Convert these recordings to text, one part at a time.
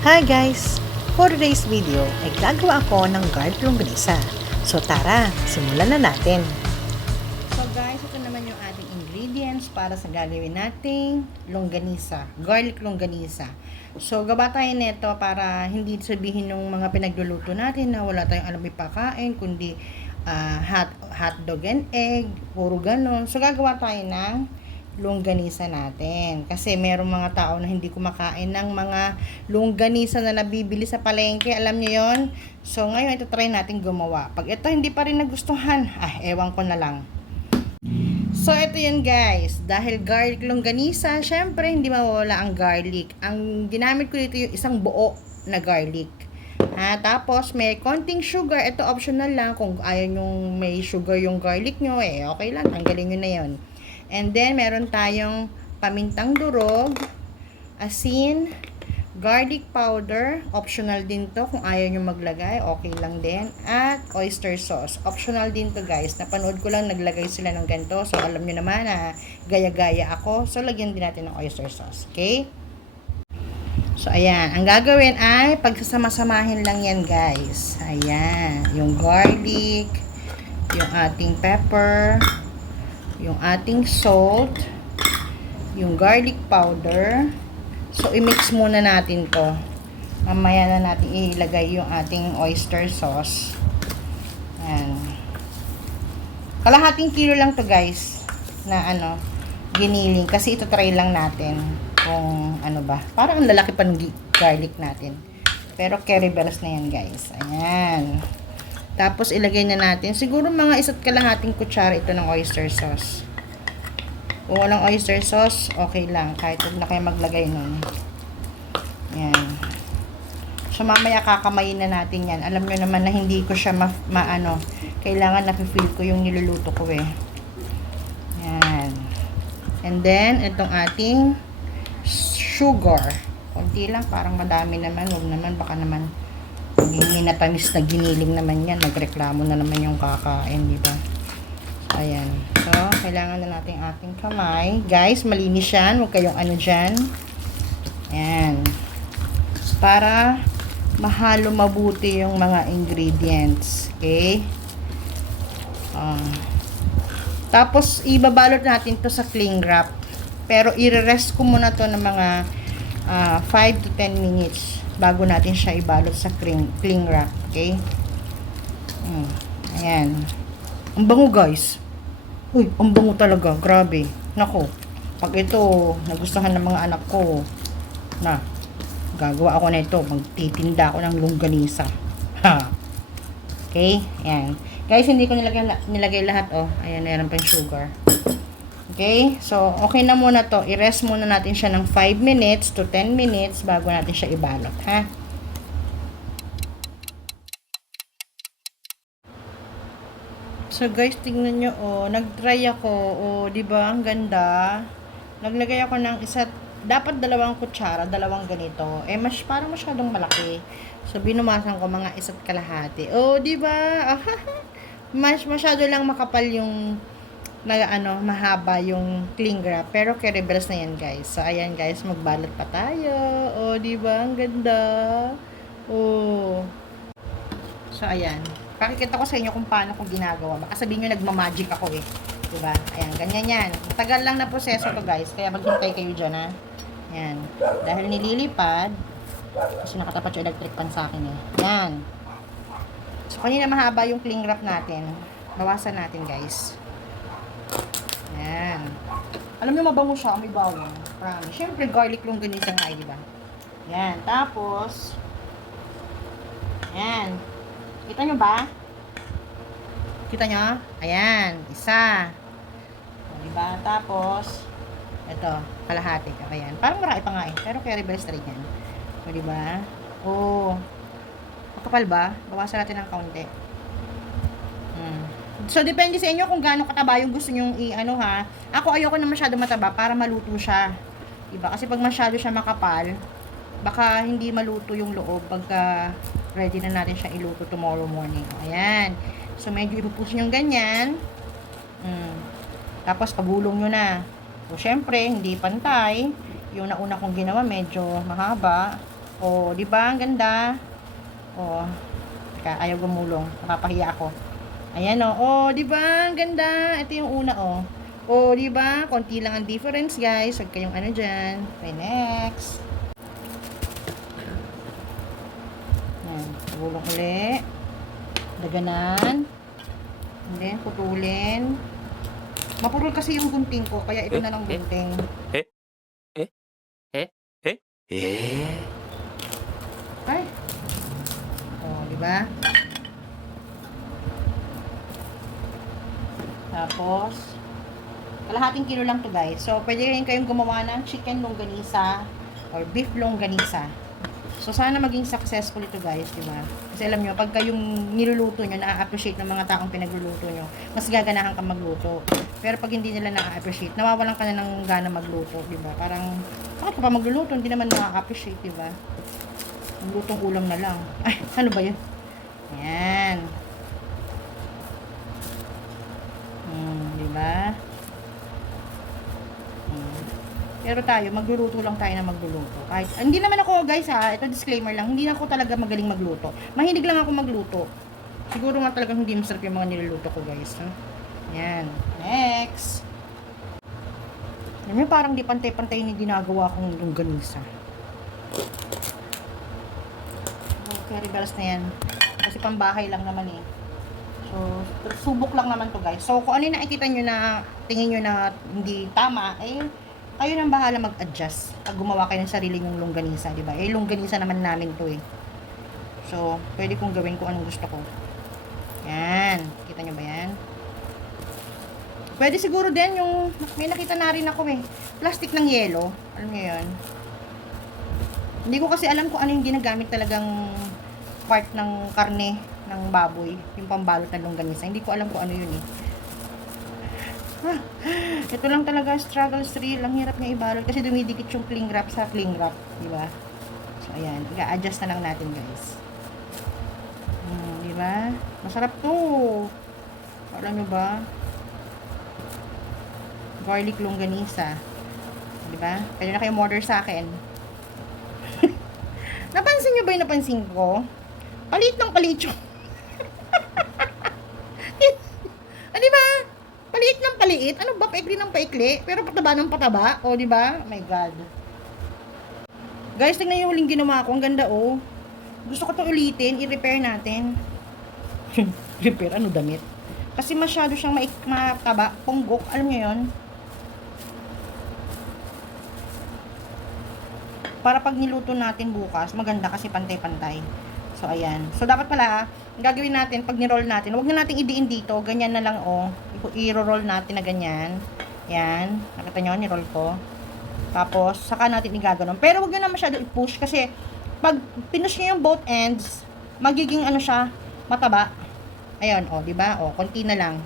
Hi guys! For today's video ay gagawa ako ng garlic longganisa. So tara, simulan na natin. So guys, ito naman yung ating ingredients para sa gagawin nating longganisa. Garlic longganisa. So gawa tayo nito para hindi sabihin ng mga pinagluluto natin na wala tayong alam ipakain, kundi ah, hot, hot dog and egg, puro ganon. So gagawa tayo ng longganisa natin. Kasi merong mga tao na hindi kumakain ng mga longganisa na nabibili sa palengke. Alam niyo yon So, ngayon, ito try natin gumawa. Pag ito hindi pa rin nagustuhan, ah, ewan ko na lang. So, ito yun guys. Dahil garlic longganisa, syempre, hindi mawawala ang garlic. Ang ginamit ko dito yung isang buo na garlic. Ha, tapos may konting sugar. Ito optional lang. Kung ayaw nyong may sugar yung garlic nyo, eh okay lang. Tanggalin nyo na yon And then, meron tayong pamintang durog, asin, garlic powder, optional din to kung ayaw nyo maglagay, okay lang din, at oyster sauce, optional din to guys, napanood ko lang naglagay sila ng ganito, so alam nyo naman na gaya-gaya ako, so lagyan din natin ng oyster sauce, okay? So, ayan. Ang gagawin ay pagsasama-samahin lang yan, guys. Ayan. Yung garlic, yung ating pepper, yung ating salt, yung garlic powder. So, i-mix muna natin to. Mamaya na natin ilagay yung ating oyster sauce. Ayan. Kalahating kilo lang to guys. Na ano, giniling. Kasi ito try lang natin. Kung ano ba. Parang ang lalaki pa ng garlic natin. Pero curry bells na yan guys. Ayan. Tapos ilagay na natin. Siguro mga isa't kalahating kutsara ito ng oyster sauce. Kung walang oyster sauce, okay lang. Kahit huwag na kayo maglagay nun. Yan. So, mamaya kakamayin na natin yan. Alam nyo naman na hindi ko siya ma, maano. Kailangan nafe-feel ko yung niluluto ko eh. Yan. And then, itong ating sugar. Kunti lang, parang madami naman. Huwag naman, baka naman maging minatamis na giniling naman yan. Magreklamo na naman yung kakain, di ba? Ayan. So, kailangan na natin ating kamay. Guys, malinis yan. Huwag kayong ano dyan. Ayan. Para mahalo mabuti yung mga ingredients. Okay? Ah. tapos, ibabalot natin to sa cling wrap. Pero, i-rest ko muna to ng mga 5 to 10 minutes bago natin siya ibalot sa cling, cling wrap. Okay? Mm. Ayan. Ang bango, guys. Uy, ang bango talaga. Grabe. Nako. Pag ito, nagustuhan ng mga anak ko, na, gagawa ako na ito. Magtitinda ako ng longganisa. Ha. Okay? Ayan. Guys, hindi ko nilagay, nilagay lahat, oh. Ayan, meron pang sugar. Okay? So, okay na muna to. I-rest muna natin siya ng 5 minutes to 10 minutes bago natin siya ibalot, ha? So, guys, tingnan nyo, oh. Nag-try ako, oh. ba Ang ganda. Naglagay ako ng isa, dapat dalawang kutsara, dalawang ganito. Eh, mas, parang masyadong malaki. So, binumasan ko mga isa't kalahati. Oh, ba? mas masyado lang makapal yung na ano, mahaba yung cling wrap. Pero curry bells na yan, guys. So, ayan, guys, magbalot pa tayo. O, di ba? Ang ganda. Oh. So, ayan. Pakikita ko sa inyo kung paano ko ginagawa. Baka sabihin nyo, nagmamagic ako eh. Di ba? Ayan, ganyan yan. Tagal lang na proseso to, guys. Kaya maghintay kayo dyan, ha. Ayan. Dahil nililipad, kasi nakatapat yung electric pan sa akin eh. Yan. So, kanina mahaba yung cling wrap natin. Bawasan natin, guys. Yan. Alam niyo mabango siya, may bawang. Promise. Siyempre, garlic longganisa nga, eh, di ba? Yan. Tapos, yan. Kita nyo ba? Kita nyo? Ayan. Isa. Di ba? Tapos, ito, kalahati. Ayan. Parang marami pa nga eh. Pero carry bells rin yan. O, di ba? Oh. Makapal ba? Bawasan natin ng kaunti. So, depende sa inyo kung gaano kataba yung gusto nyong i-ano ha. Ako ayoko na masyado mataba para maluto siya. Diba? Kasi pag masyado siya makapal, baka hindi maluto yung loob pagka ready na natin siya iluto tomorrow morning. Ayan. So, medyo ipupush nyo ganyan. Mm. Tapos, pagulong nyo na. So, syempre, hindi pantay. Yung nauna kong ginawa, medyo mahaba. Oh, di ba? Ang ganda. Oh. Teka, ayaw gumulong. Napapahiya ako. Ayan oh. Oh, di ba? Ang ganda. Ito yung una oh. Oh, di ba? Konti lang ang difference, guys. Huwag kayong ano diyan. Okay, next. Ayan, gulong uli. Daganan. And then, putulin. Mapurol kasi yung gunting ko, kaya ito Eh, na lang eh. gunting. Eh? Ay. Oh, di ba? Tapos, kalahating kilo lang to guys. So, pwede rin kayong gumawa ng chicken longganisa or beef longganisa. So, sana maging successful ito guys, di ba? Kasi alam nyo, pagka yung niluluto nyo, na-appreciate ng mga taong pinagluluto nyo, mas gaganahan ka magluto. Pero pag hindi nila na-appreciate, nawawalan ka na ng gana magluto, di ba? Parang, bakit ka pa magluluto? Hindi naman na-appreciate, di ba? Lutong ulam na lang. Ay, ano ba yun? Ayan. Ba? Hmm. Pero tayo, magluluto lang tayo na magluluto. Kahit, hindi naman ako, guys ha, ito disclaimer lang, hindi na ako talaga magaling magluto. Mahilig lang ako magluto. Siguro nga talagang hindi masarap yung mga niluluto ko, guys. Ha? Yan. Next. Alam parang di pantay-pantay yung ginagawa kong yung ganisa. Carry bells na yan. Kasi pambahay lang naman eh. So, subok lang naman to guys. So, kung ano yung nakikita nyo na tingin nyo na hindi tama, eh, kayo nang bahala mag-adjust. Pag gumawa kayo ng sarili nyong longganisa, di ba? Eh, longganisa naman namin to eh. So, pwede kong gawin kung anong gusto ko. Yan. Kita nyo ba yan? Pwede siguro din yung, may nakita na rin ako eh. Plastic ng yelo. Alam nyo yun? Hindi ko kasi alam kung ano yung ginagamit talagang part ng karne ng baboy, yung pambalot ng longganisa. Hindi ko alam kung ano yun eh. Ah, ito lang talaga struggle real. Ang hirap niya ibalot kasi dumidikit yung cling wrap sa cling wrap, di ba? So ayan, i-adjust na lang natin, guys. Hmm, di? Masarap 'to. Alam niyo ba? Garlic longganisa. Di ba? Pwede na kayo order sa akin. Napansin niyo ba yung napansin ko? Palit ng palit yung... ah, di ba? Paliit. Ano ba? Paikli ng paikli. Pero pataba ng pataba. O, di ba? Oh my God. Guys, tingnan yung huling ginawa ko. Ang ganda, oh. Gusto ko to ulitin. I-repair natin. Repair? Ano damit? Kasi masyado siyang maik mataba. Punggok. Alam niyo yon para pag niluto natin bukas, maganda kasi pantay-pantay. So, ayan. So, dapat pala, ang gagawin natin, pag ni-roll natin, huwag na natin idiin dito. Ganyan na lang, oh. I-roll natin na ganyan. Yan. Nakita nyo, ni-roll ko. Tapos, saka natin igaganon. Pero huwag nyo na masyado i-push kasi pag pinush nyo yung both ends, magiging ano siya, mataba. Ayun, oh, di ba? Oh, konti na lang.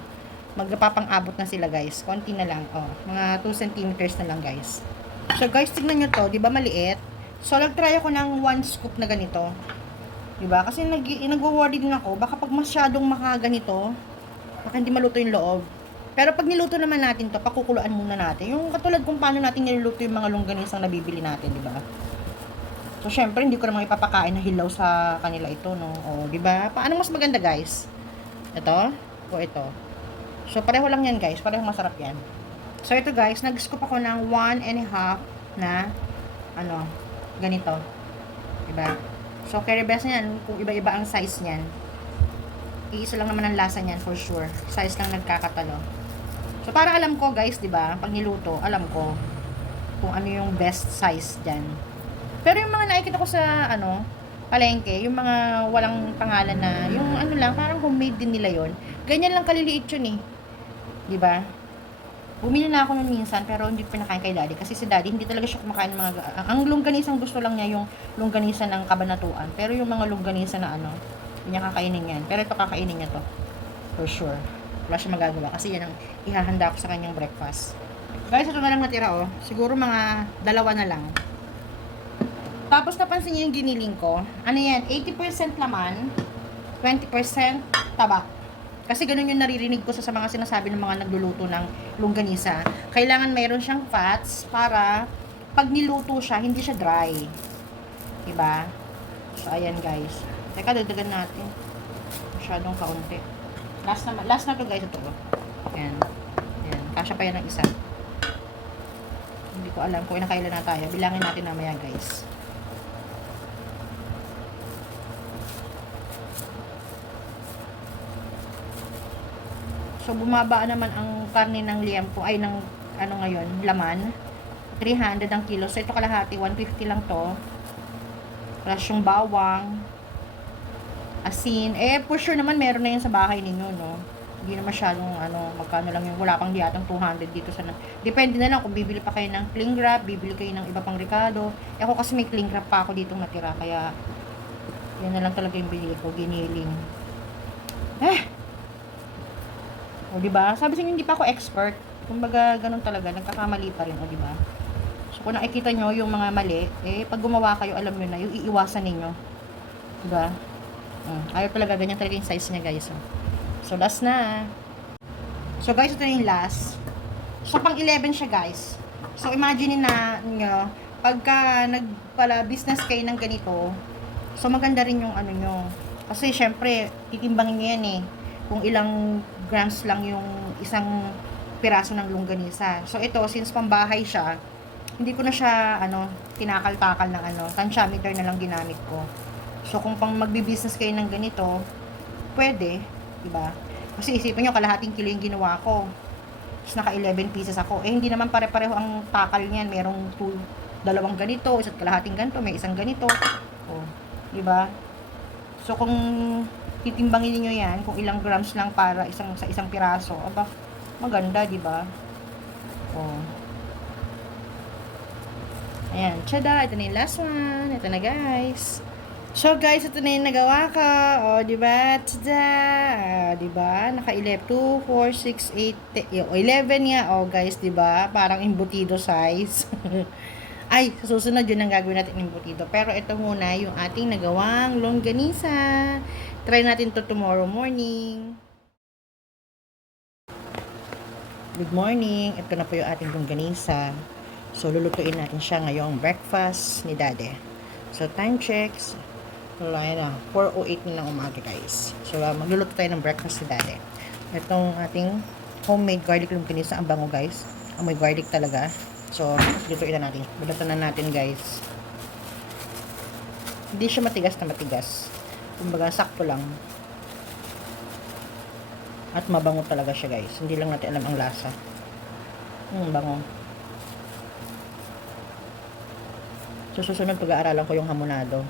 Magpapang-abot na sila, guys. Konti na lang, oh. Mga 2 centimeters na lang, guys. So guys, tignan nyo to, 'di ba maliit? So nag-try ako ng one scoop na ganito. 'Di ba? Kasi nag nagwo-worry din ako, baka pag masyadong makaganito, baka hindi maluto yung loob. Pero pag niluto naman natin to, pakukuluan muna natin. Yung katulad kung paano natin niluluto yung mga longganisang nabibili natin, 'di ba? So syempre hindi ko naman ipapakain na hilaw sa kanila ito, no. O, 'di ba? Paano mas maganda, guys? Ito o ito. So pareho lang 'yan, guys. Pareho masarap 'yan. So, ito guys, nag-scoop ako ng one and a half na, ano, ganito. Diba? So, carry best niyan, kung iba-iba ang size niyan, iisa lang naman ang lasa niyan for sure. Size lang nagkakatalo. So, para alam ko guys, diba, pag niluto, alam ko kung ano yung best size dyan. Pero yung mga nakikita ko sa, ano, palengke, yung mga walang pangalan na, yung ano lang, parang homemade din nila yon Ganyan lang kaliliit yun eh. Diba? Bumili na ako nun minsan pero hindi pinakain kay daddy. Kasi si daddy hindi talaga siya kumakain mga ang longganisang gusto lang niya yung longganisa ng kabanatuan. Pero yung mga longganisa na ano hindi niya kakainin yan. Pero ito kakainin niya to. For sure. Wala siya magagawa kasi yan ang ihahanda ko sa kanyang breakfast. Guys ito na lang natira oh. Siguro mga dalawa na lang. Tapos napansin niyo yung giniling ko. Ano yan? 80% laman 20% tabak kasi ganun yung naririnig ko sa, sa mga sinasabi ng mga nagluluto ng longganisa. Kailangan mayroon siyang fats para pag niluto siya, hindi siya dry. Diba? So, ayan guys. Teka, dadagan natin. Masyadong kaunti. Last na, last na to guys. Ito. Ayan. Ayan. Kasya pa yan ng isa. Hindi ko alam kung ilang kailan na tayo. Bilangin natin mamaya guys. So, bumaba naman ang karne ng liempo, ay ng, ano ngayon, laman. 300 ang kilo. So, ito kalahati, 150 lang to. Plus yung bawang, asin. Eh, for sure naman, meron na yun sa bahay ninyo, no? Hindi na masyadong, ano, magkano lang yung, wala pang diyatang 200 dito sa, depende na lang kung bibili pa kayo ng cling wrap, bibili kayo ng iba pang Ricardo. Eh, ako kasi may cling wrap pa ako dito natira, kaya, yan na lang talaga yung binili ko, giniling. Eh, o, di ba? Sabi sa inyo, hindi pa ako expert. Kumbaga, ganun talaga. Nagkakamali pa rin, o, di ba? So, kung nakikita nyo yung mga mali, eh, pag gumawa kayo, alam nyo na, yung iiwasan ninyo. Di ba? Mm, ayaw talaga, ganyan talaga yung size niya, guys. oh. So, last na. So, guys, ito yung last. So, pang 11 siya, guys. So, imagine na nyo, pagka nagpala business kayo ng ganito, so, maganda rin yung ano nyo. Kasi, syempre, titimbangin nyo yan eh kung ilang grams lang yung isang piraso ng longganisa. So ito, since pambahay siya, hindi ko na siya ano, tinakal-takal ng ano, tansyometer na lang ginamit ko. So kung pang magbi-business kayo ng ganito, pwede, 'di ba? Kasi isipin niyo kalahating kilo yung ginawa ko. Tapos naka 11 pieces ako. Eh hindi naman pare-pareho ang takal niyan. Merong two, dalawang ganito, isa't kalahating ganito, may isang ganito. Oh, 'di ba? So kung titimbangin niyo yan kung ilang grams lang para isang sa isang piraso. Aba, maganda, 'di ba? Oh. Ayan, tada, ito na yung last one. Ito na, guys. So, guys, ito na yung nagawa ko. O, oh, di ba? Tada! Ah, di ba? Naka 11, 2, 4, 6, 8, 10. O, 11 nga. O, guys, di ba? Parang embutido size. Ay, sa susunod yun ang gagawin natin embutido. Pero ito muna yung ating nagawang longganisa. Try natin to tomorrow morning. Good morning. Ito na po yung ating longganisa. So, lulutuin natin siya ngayong breakfast ni Dade. So, time checks. Wala na. 4.08 na ng umaga, guys. So, uh, magluluto tayo ng breakfast ni Dade. Itong ating homemade garlic longganisa. Ang bango, guys. Amoy garlic talaga. So, lutuin na natin. Bulatan na natin, guys. Hindi siya matigas na matigas. Kumbaga, sakto lang. At mabango talaga siya, guys. Hindi lang natin alam ang lasa. Hmm, bango. So, susunod pag-aaralan ko yung hamonado.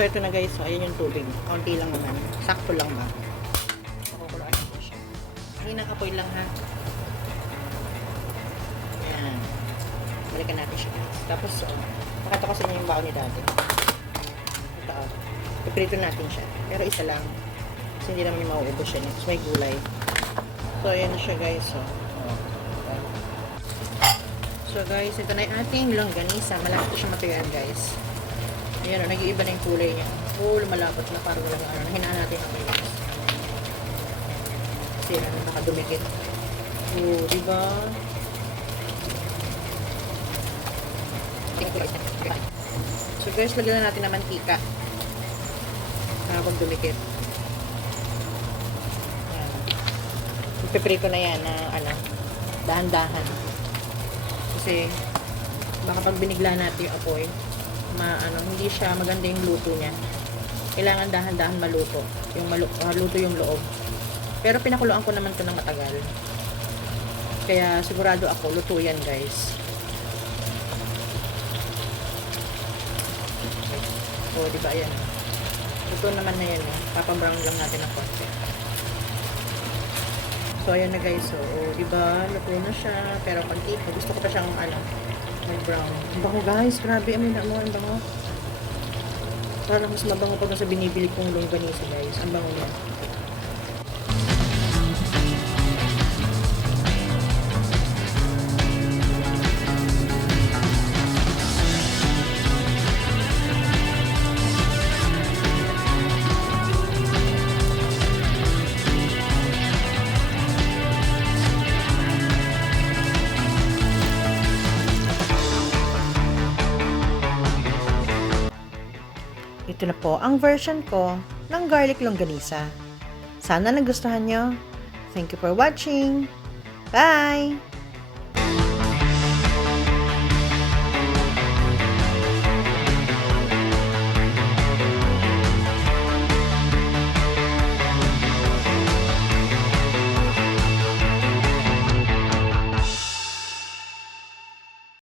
So, ito na guys. So, ayan yung tubig. Konti lang naman. Sakto lang ba? Pakukuluan ko siya. Hinang apoy lang ha. Ayan. Balikan natin siya guys. Tapos, oh, pakita ko sa inyo yung baon ni dati. Ito, oh. Iprito natin siya. Pero isa lang. Kasi hindi naman yung mauubos siya. Tapos may gulay. So, ayan na siya guys. Oh. Oh. So, guys, ito na yung ating longganisa. Malapit siya matuyaan guys. Ayan, oh, nag-iiba na yung kulay niya. Oo, lumalapot na parang walang ano. Hinaan natin ang may Kasi ano, nakadumikit. Oo, di ba? So guys, lagyan na natin ng mantika. Pag dumikit. Ayan. Ipiprito na yan na ano, dahan-dahan. Kasi baka pag binigla natin yung apoy, ma ano, hindi siya maganda yung luto niya. Kailangan dahan-dahan maluto. Yung malu maluto yung loob. Pero pinakuluan ko naman to ng matagal. Kaya sigurado ako, luto yan guys. O, di ba yan? Luto naman na yan. Eh. Papabrown lang natin ng konti. So, ayan na guys. So, di ba? Luto na siya. Pero pag dito, gusto ko pa siyang ano, may brown. Ang bango guys, grabe. Amoy na mo, ang bango. Parang mas mabango pa sa binibili kong longganisa guys. Ang bango niya. Ito na po ang version ko ng garlic longganisa. Sana nagustuhan nyo. Thank you for watching. Bye!